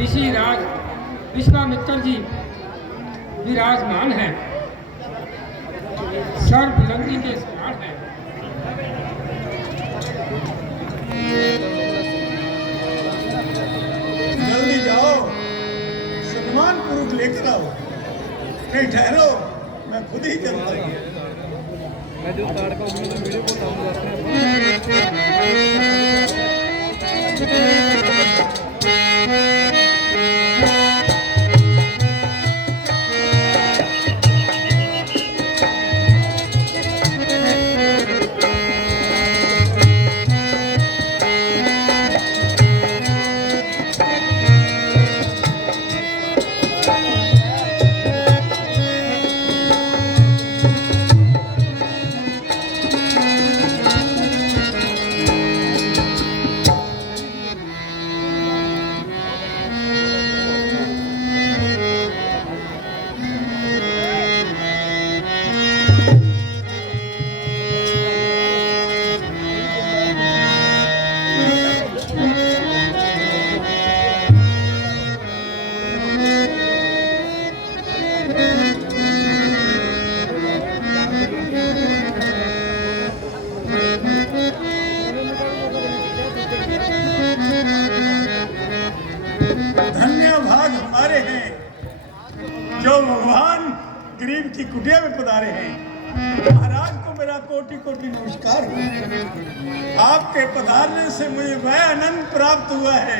ऋषि राज विश्वामित्र जी विराजमान हैं। सर्वलंगी के सवार हैं। जल्दी जाओ, सम्मान पूर्वक लेकर आओ। नहीं ठहरो, मैं खुद ही चलता हूँ। मैं जो उतार का वीडियो को डाउनलोड जो भगवान गरीब की कुटिया में पधारे हैं। महाराज को मेरा कोटि कोटि नमस्कार हो। आपके पधारने से मुझे वह आनंद प्राप्त हुआ है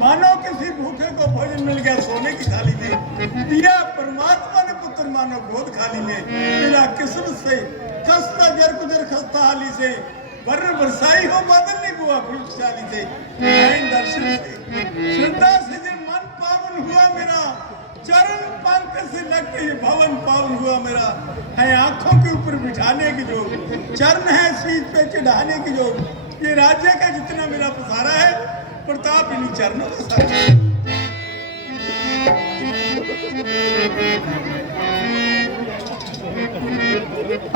मानो किसी भूखे को भोजन मिल गया सोने की थाली में। दिया परमात्मा ने पुत्र मानो गोद खाली में। मिला किस्मत से खस्ता जर कुदर खस्ता हाली से। वर्ण बरसाई हो बादल नहीं हुआ खुशहाली से। दर्शन से श्रद्धा से जो मन पावन हुआ मेरा। चरण पंख से लग के ये भवन पावन हुआ मेरा। है आंखों के ऊपर बिठाने की जो चरण है शीश पे चढ़ाने की जो। ये राज्य का जितना मेरा पसारा है प्रताप इन्हीं चरणों का सारा।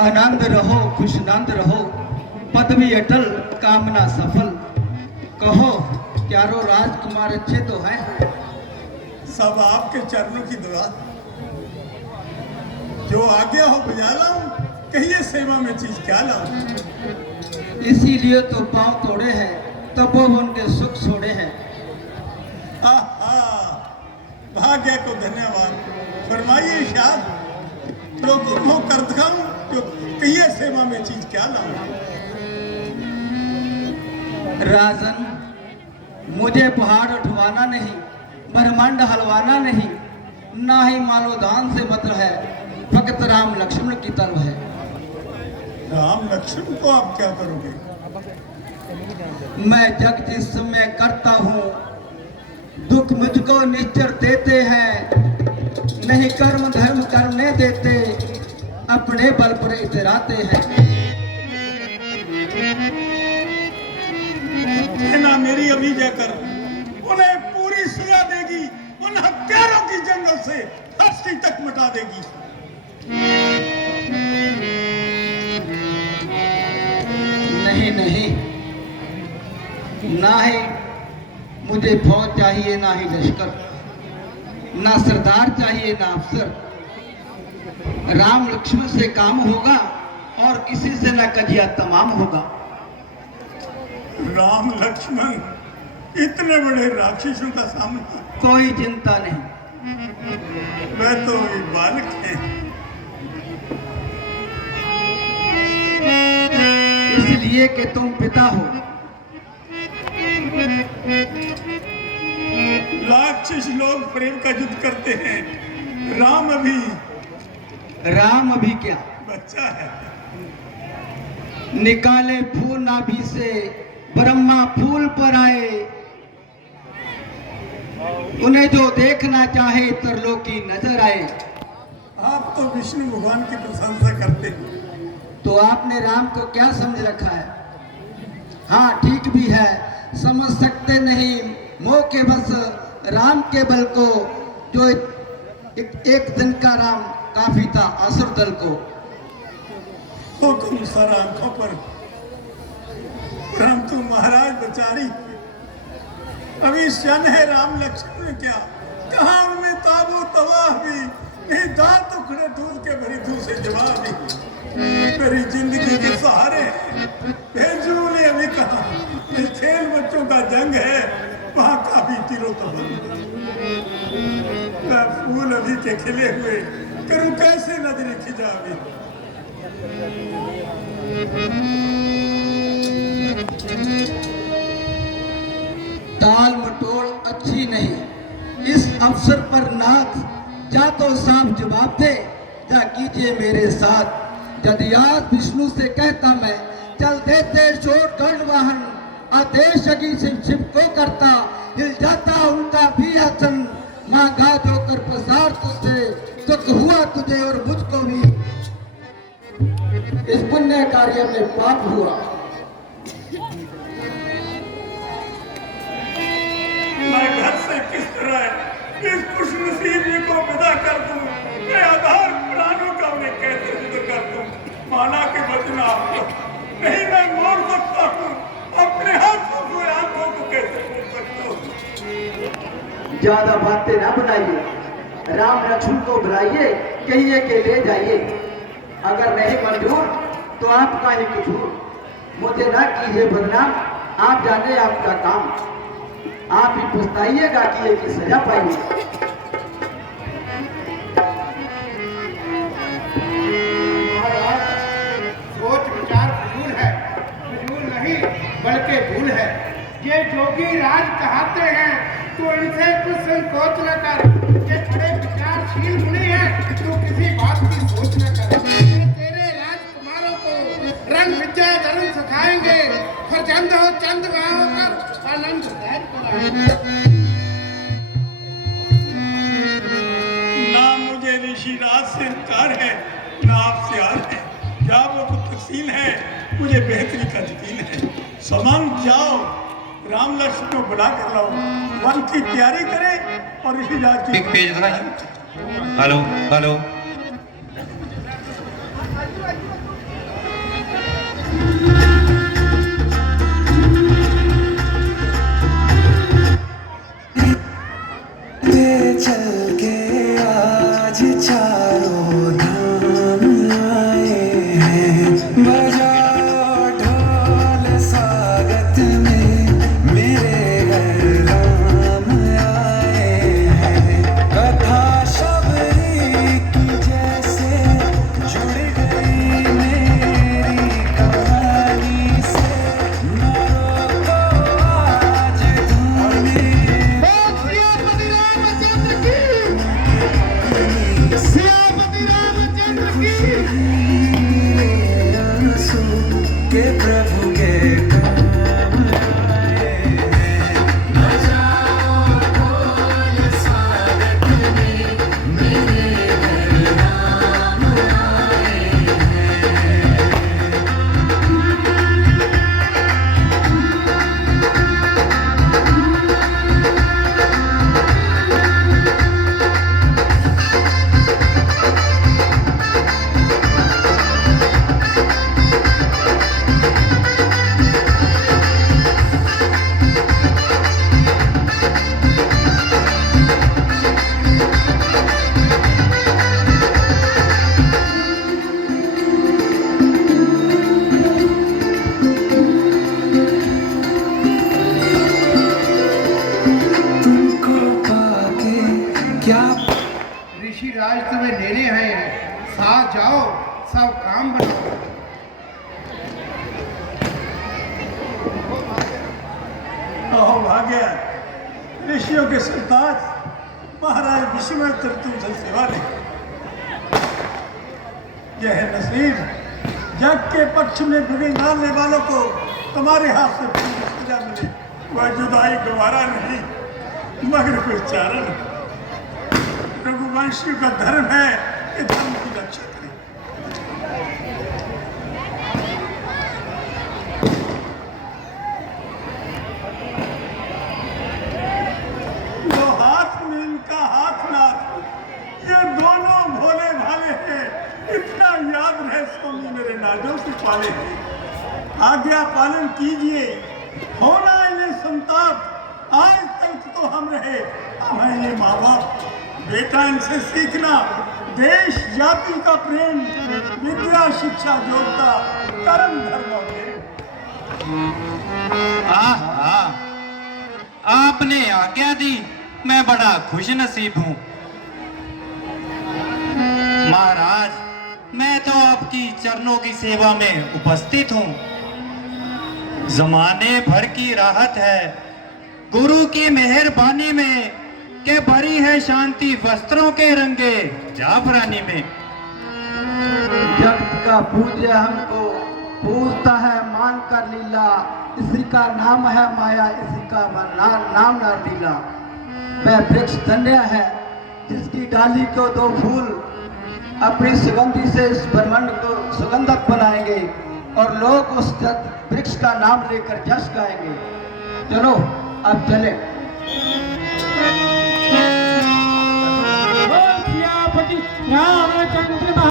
आनंद रहो खुशनंद रहो पदवी अटल कामना सफल। कहो प्यारो राजकुमार अच्छे तो हैं। सब आपके चरणों की दुआ। जो आज्ञा हो बजा लाऊं कहिए सेवा में चीज क्या लाऊं। इसीलिए तो पांव तोड़े हैं तब वो उनके सुख छोड़े हैं। आहा भाग्य को धन्यवाद। फरमाइए इरशाद तो गुम हो कर दिखाऊं तो कहिए सेवा में चीज क्या लाऊं। राजन मुझे पहाड़ उठवाना नहीं ब्रह्मांड हलवाना नहीं। ना ही मालो दान से मतलब है फकत राम लक्ष्मण की तरफ है। राम लक्ष्मण को आप क्या करोगे। मैं जग जिस समय करता हूँ दुख मुझको निश्चर देते हैं। नहीं कर्म धर्म करने देते अपने बल पर इतराते हैं। सेना मेरी अभी जाकर उन्हें पूरी सजा देगी। उन हत्यारों की जंगल से हस्ती तक मिटा देगी। नहीं नहीं ना ही मुझे फौज चाहिए ना ही लश्कर। ना सरदार चाहिए ना अफसर। राम लक्ष्मण से काम होगा और किसी से न कजिया तमाम होगा। राम लक्ष्मण इतने बड़े राक्षसों का सामना। कोई चिंता नहीं। वह तो एक बालक है। इसलिए कि तुम पिता हो। राक्षस लोग प्रेम का युद्ध करते हैं। राम अभी क्या बच्चा है। निकाले फूल नाभि से ब्रह्मा फूल पर आए। उन्हें जो देखना चाहे तरलोकी नजर आए। आप तो विष्णु भगवान की प्रशंसा करते हैं। तो आपने राम को क्या समझ रखा है। हाँ ठीक भी है समझ सकते नहीं मोह के बस राम के बल को। जो एक दिन का राम काफी था असुर दल को। हुक्म सर आंखों पर परंतु महाराज बेचारी अभी सन है राम लक्ष्मण में क्या, कहाँ उनमें ताबो तबाह भी नहीं, दांत उखड़े दूध के भरी दूध से जवाब भी। मेरी जिंदगी के सहारे भेजू ने अभी कहा, ये खेल बच्चों का जंग है, वहाँ काफी तिलो तबाह। मैं फूल अभी के खिले हुए करूं कैसे नजरें खिंचा अभी। टाल मटोल अच्छी नहीं, इस अवसर पर नाथ जा तो साफ जवाब दे, जा कीजिए मेरे साथ। यदि आज विष्णु से कहता मैं, चल देते छोड़ गण वाहन, आदेश अगी शिव को करता, हिल जाता उनका भी आसन। मांगा जो कर प्रसार तुझसे, सुख हुआ तुझे और मुझको भी, इस पुण्य कार्य में पाप हुआ। मैं घर से किस तरह इस खुशनसीब को विदा कर दूं, मैं आधार प्राणों का उन्हें कैसे विदा कर दूं। माना के बचना आपको नहीं, मैं मोड़ सकता हूँ अपने हाथों को, आंखों को कैसे मोड़ सकता हूँ। ज्यादा बातें ना बनाइए, राम लक्ष्मण को बुलाइए, कहिए के ले जाइए। अगर नहीं मंजूर तो आपका ही कसूर, मुझे ना कीजिए बदनाम, आप जाने आपका काम, आप ही पछताइएगा कि एक सजा पाइए। सोच विचार फजूल है, फजूल नहीं बल्कि भूल है। ये जोगी राज कहते हैं तो इनसे कुछ संकोच न कर, ये बड़े विचारशील मुनि हैं तो किसी बात की सोच न कर। ये तेरे राजकुमारों को रंग विद्या धर्म सिखाएंगे, फरजंद हो चंद गाँव कर आनंद सहज कराएंगे। ना मुझे ऋषि राज से इनकार है, ना आपसे आर है, या वो तो तकसील है, मुझे बेहतरी का यकीन है। समंत जाओ, राम लक्ष्मण को बुला कर लाओ, वन की तैयारी करें और ऋषि राज की एक पेज दिखाइए। हेलो हेलो, चल के आज चारों धाम आए हैं, बजाओ ढोल स्वागत में, मेरे घर राम आए हैं। कथा शबरी की जैसे जुड़ गई मेरी कहानी से, मरो को आज धूने के प्रभु के काम आए हैं। बजाओ ढोल स्वागत में, मेरे घर राम आए हैं। तुमको पाके क्या ऋषि राज तुम्हें लेने आए हैं, साथ जाओ सब काम बनाओ। कहो भाग्य ऋषियों के सरताज महाराज विश्वामित्र तुमसे सेवा ले। यह है नसीब, जग के पक्ष में बिगड़ डालने वालों को तुम्हारे हाथ से पूरी सजा मिले। वह जुदाई गवारा नहीं मगर कोई चारा नहीं। रघुवंशियों का धर्म है कि धर्म की रक्षा करें। जो हाथ में इनका हाथ नाथ, ये दोनों भोले भाले हैं, इतना याद रहे स्वामी मेरे नाजों से पाले हैं। आज्ञा पालन कीजिए, होना इन्हें संताप, आज तक तो हम रहे, अब है ये माँ बाप। बेटा इनसे सीखना, देश जाति का प्रेम, विद्या शिक्षा योग्यता कर्म धर्म और प्रेम। आहा, आपने आज्ञा दी, मैं बड़ा खुश नसीब हूँ। महाराज, मैं तो आपकी चरणों की सेवा में उपस्थित हूँ। जमाने भर की राहत है, गुरु की मेहरबानी में, के भरी है शांति वस्त्रों के रंगे जाफरानी में। जगत का पूज्य हमको पूजता है मान कर लीला, इसी का नाम है माया, इसी का नाम ना लीला। मैं वृक्ष धन्य है जिसकी डाली को दो फूल अपनी सुगंधि से इस ब्रह्मांड को सुगंधक बनाएंगे और लोग उस वृक्ष का नाम लेकर जश गाएंगे। चलो अब चले। बोल सियापति रामचंद्र